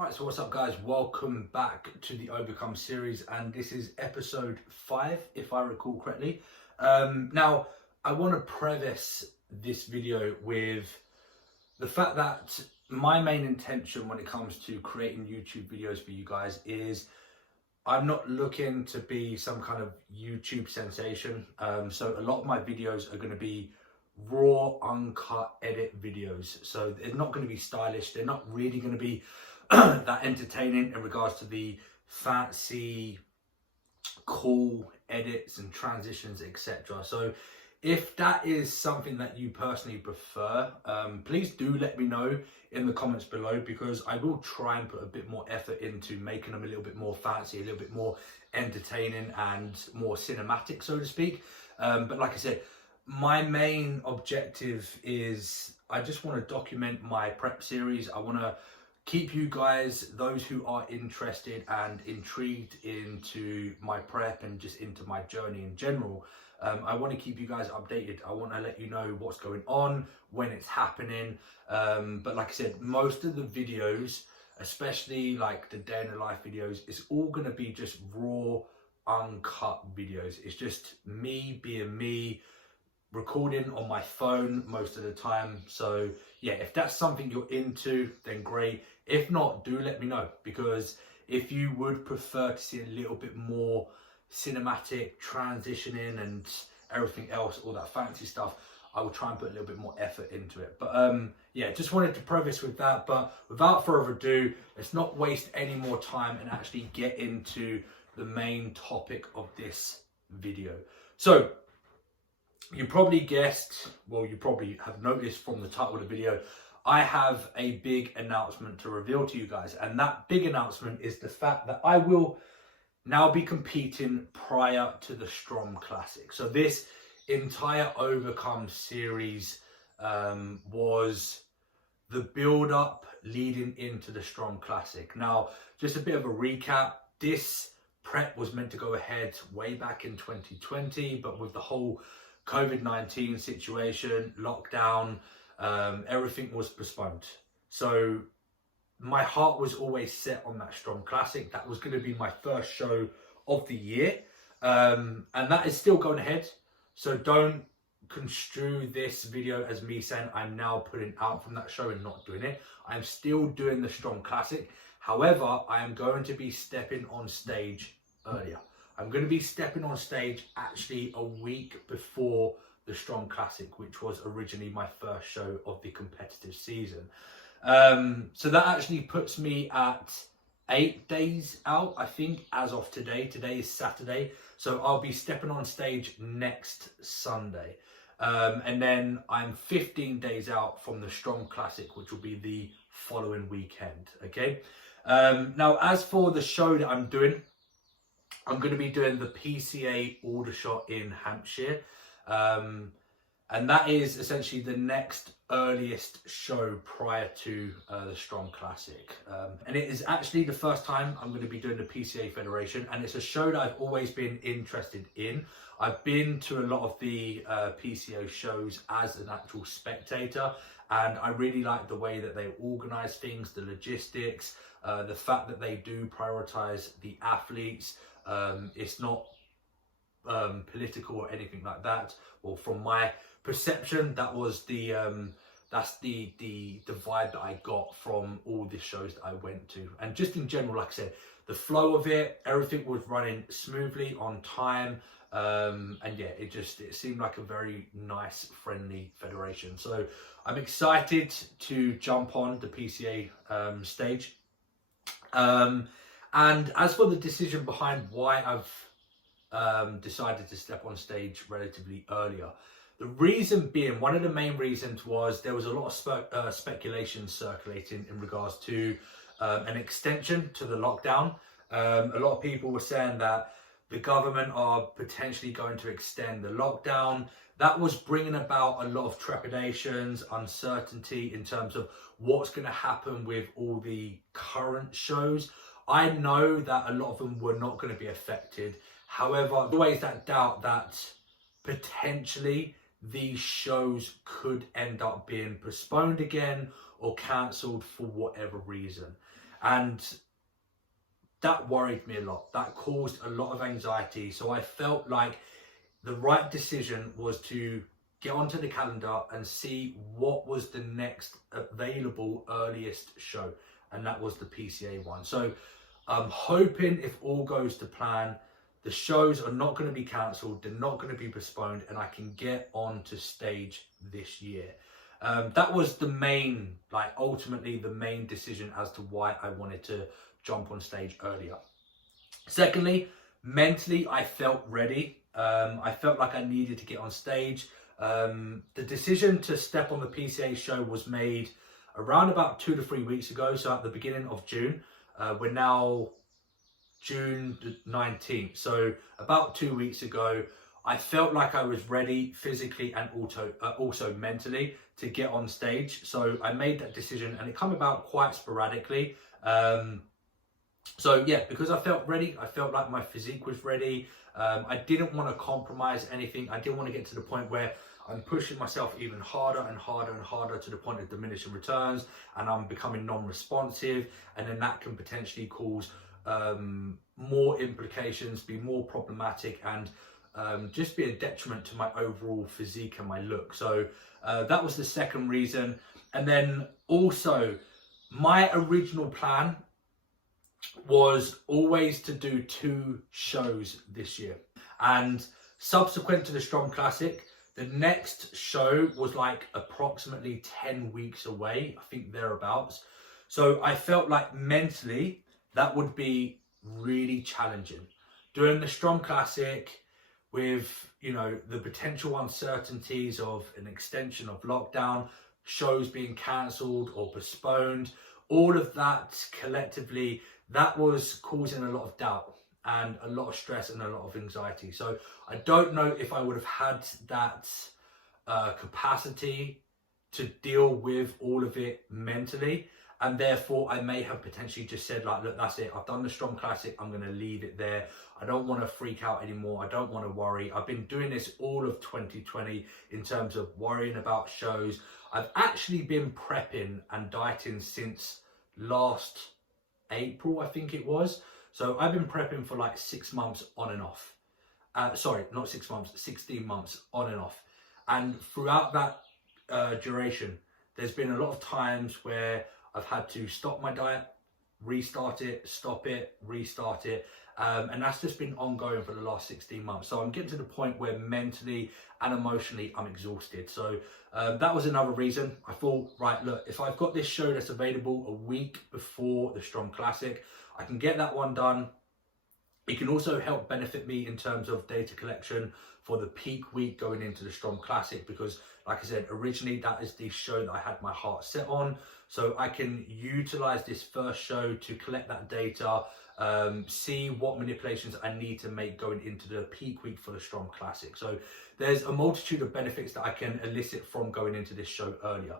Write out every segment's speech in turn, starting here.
Right, so what's up guys? Welcome back to the Overcome series, and this is episode 5 if I recall correctly. Now I want to preface this video with the fact that my main intention when it comes to creating YouTube videos for you guys is I'm not looking to be some kind of YouTube sensation. So a lot of my videos are going to be raw, uncut edit videos. So they're not going to be stylish. They're not really going to be that entertaining in regards to the fancy, cool edits and transitions, etc. So if that is something that you personally prefer, please do let me know in the comments below, because I will try and put a bit more effort into making them a little bit more fancy, a little bit more entertaining and more cinematic, so to speak. But like I said, my main objective is I just want to document my prep series. I want to keep you guys, those who are interested and intrigued into my prep and just into my journey in general, I want to keep you guys updated. I want to let you know what's going on, when it's happening. But like I said, most of the videos, especially like the day in the life videos, it's all going to be just raw, uncut videos. It's just me being me, recording on my phone most of the time. So yeah, if that's something you're into, then great. If not, do let me know, because if you would prefer to see a little bit more cinematic transitioning and everything else, all that fancy stuff, I will try and put a little bit more effort into it. But yeah, just wanted to preface with that. But without further ado, let's not waste any more time and actually get into the main topic of this video. So you probably guessed, well, you probably have noticed from the title of the video, I have a big announcement to reveal to you guys. And that big announcement is the fact that I will now be competing prior to the Strom Classic. So this entire Overcome series was the build up leading into the Strom Classic. Now, just a bit of a recap. This prep was meant to go ahead way back in 2020, but with the whole COVID-19 situation, lockdown, everything was postponed. So my heart was always set on that Strom Classic. That was going to be my first show of the year. And that is still going ahead. So don't construe this video as me saying I'm now putting out from that show and not doing it. I'm still doing the Strom Classic. However, I am going to be stepping on stage earlier. I'm going to be stepping on stage actually a week before the Strom Classic, which was originally my first show of the competitive season. So that actually puts me at 8 days out, I think, as of today. Today is Saturday. So I'll be stepping on stage next Sunday. And then I'm 15 days out from the Strom Classic, which will be the following weekend. Okay. Now, as for the show that I'm doing, I'm going to be doing the PCA Aldershot in Hampshire. And that is essentially the next earliest show prior to the Strom Classic. And it is actually the first time I'm going to be doing the PCA Federation. And it's a show that I've always been interested in. I've been to a lot of the PCO shows as an actual spectator. And I really like the way that they organize things, the logistics, the fact that they do prioritize the athletes. It's not political or anything like that. Well, from my perception, that was the that's the vibe that I got from all the shows that I went to. And just in general, like I said, the flow of it, everything was running smoothly, on time, and yeah, it seemed like a very nice, friendly federation. So I'm excited to jump on the PCA stage. And as for the decision behind why I've decided to step on stage relatively earlier, the reason being, one of the main reasons was there was a lot of speculation circulating in regards to an extension to the lockdown. A lot of people were saying that the government are potentially going to extend the lockdown. That was bringing about a lot of trepidations, uncertainty in terms of what's going to happen with all the current shows. I know that a lot of them were not going to be affected. However, there's always that doubt that potentially these shows could end up being postponed again or cancelled for whatever reason. And that worried me a lot. That caused a lot of anxiety. So I felt like the right decision was to get onto the calendar and see what was the next available earliest show. And that was the PCA one. So I'm hoping, if all goes to plan, the shows are not going to be cancelled, they're not going to be postponed, and I can get onto stage this year. That was the main, ultimately the main decision as to why I wanted to jump on stage earlier. Secondly, mentally, I felt ready. I felt like I needed to get on stage. The decision to step on the PCA show was made around about 2 to 3 weeks ago, so at the beginning of June. We're now June 19th, so about 2 weeks ago, I felt like I was ready physically and also mentally to get on stage. So I made that decision, and it came about quite sporadically. So yeah, because I felt ready, I felt like my physique was ready. I didn't want to compromise anything. I didn't want to get to the point where I'm pushing myself even harder and harder and harder to the point of diminishing returns, and I'm becoming non-responsive, and then that can potentially cause more implications, be more problematic, and just be a detriment to my overall physique and my look. So that was the second reason. And then also, my original plan was always to do 2 shows this year, and subsequent to the Strom Classic, the next show was approximately 10 weeks away, I think thereabouts. So I felt like mentally that would be really challenging. Doing the Strom Classic with, the potential uncertainties of an extension of lockdown, shows being cancelled or postponed, all of that collectively, that was causing a lot of doubt and a lot of stress and a lot of anxiety. So I don't know if I would have had that capacity to deal with all of it mentally. And therefore, I may have potentially just said, look, that's it. I've done the Strom Classic. I'm going to leave it there. I don't want to freak out anymore. I don't want to worry. I've been doing this all of 2020 in terms of worrying about shows. I've actually been prepping and dieting since last April, I think it was. So I've been prepping for 6 months on and off. Sorry, not 6 months, 16 months on and off. And throughout that duration, there's been a lot of times where I've had to stop my diet, restart it, stop it, restart it. And that's just been ongoing for the last 16 months. So I'm getting to the point where mentally and emotionally I'm exhausted. So that was another reason. I thought, right, look, if I've got this show that's available a week before the Strom Classic, I can get that one done. It can also help benefit me in terms of data collection for the peak week going into the Strom Classic, because like I said, originally that is the show that I had my heart set on. So I can utilize this first show to collect that data, see what manipulations I need to make going into the peak week for the Strom Classic. So there's a multitude of benefits that I can elicit from going into this show earlier.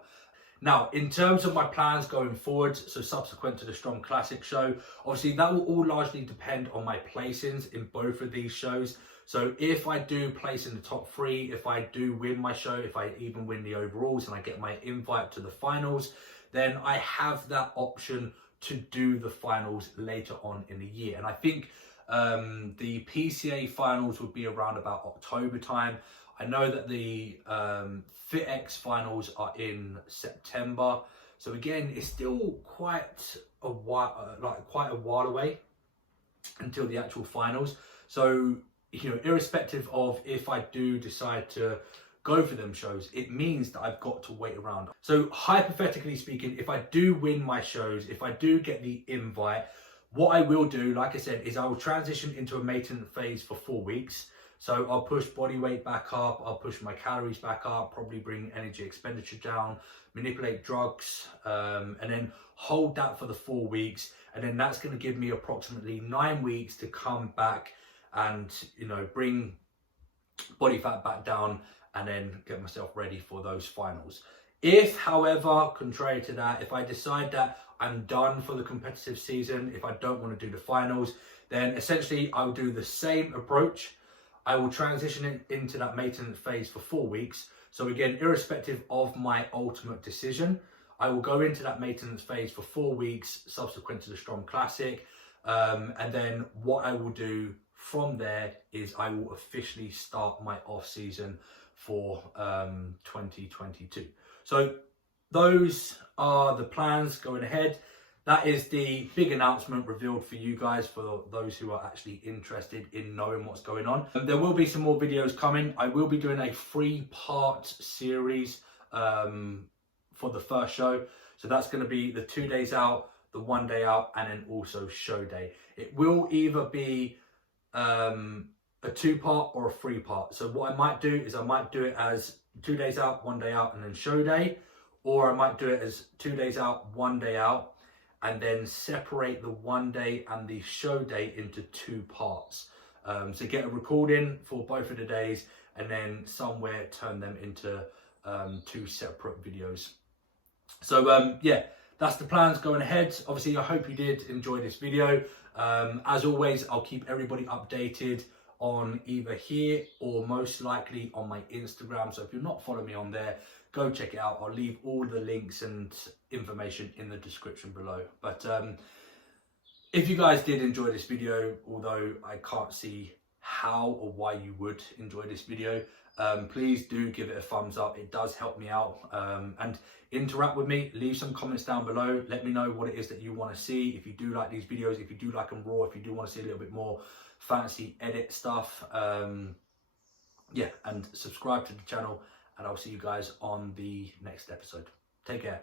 Now, in terms of my plans going forward, so subsequent to the Strom Classic show, obviously that will all largely depend on my placings in both of these shows. So if I do place in the top 3, if I do win my show, if I even win the overalls and I get my invite to the finals, then I have that option to do the finals later on in the year. And I think the PCA finals would be around about October time. I know that the FitX finals are in September. So again, it's still quite a while away until the actual finals. So, irrespective of if I do decide to go for them shows, it means that I've got to wait around. So hypothetically speaking, if I do win my shows, if I do get the invite, what I will do, like I said, is I will transition into a maintenance phase for 4 weeks. So I'll push body weight back up, I'll push my calories back up, probably bring energy expenditure down, manipulate drugs, and then hold that for the 4 weeks. And then that's going to give me approximately 9 weeks to come back and, bring body fat back down and then get myself ready for those finals. If, however, contrary to that, if I decide that I'm done for the competitive season, if I don't want to do the finals, then essentially I'll do the same approach. I will transition it into that maintenance phase for 4 weeks. So again, irrespective of my ultimate decision, I will go into that maintenance phase for 4 weeks subsequent to the Strom Classic. And then what I will do from there is I will officially start my off season for 2022. So those are the plans going ahead. That is the big announcement revealed for you guys, for those who are actually interested in knowing what's going on. There will be some more videos coming. I will be doing a 3-part series for the first show. So that's going to be the 2 days out, the 1 day out, and then also show day. It will either be a 2-part or a 3-part. So what I might do is I might do it as 2 days out, 1 day out, and then show day. Or I might do it as 2 days out, 1 day out, and then separate the 1 day and the show day into 2 parts. So get a recording for both of the days, and then somewhere turn them into 2 separate videos. So yeah, that's the plans going ahead. Obviously, I hope you did enjoy this video. As always, I'll keep everybody updated on either here or most likely on my Instagram. So if you're not following me on there, go check it out. I'll leave all the links and information in the description below. But if you guys did enjoy this video, although I can't see how or why you would enjoy this video, please do give it a thumbs up. It does help me out. And interact with me. Leave some comments down below. Let me know what it is that you want to see. If you do like these videos, if you do like them raw, if you do want to see a little bit more fancy edit stuff, yeah, and subscribe to the channel, and I'll see you guys on the next episode. Take care.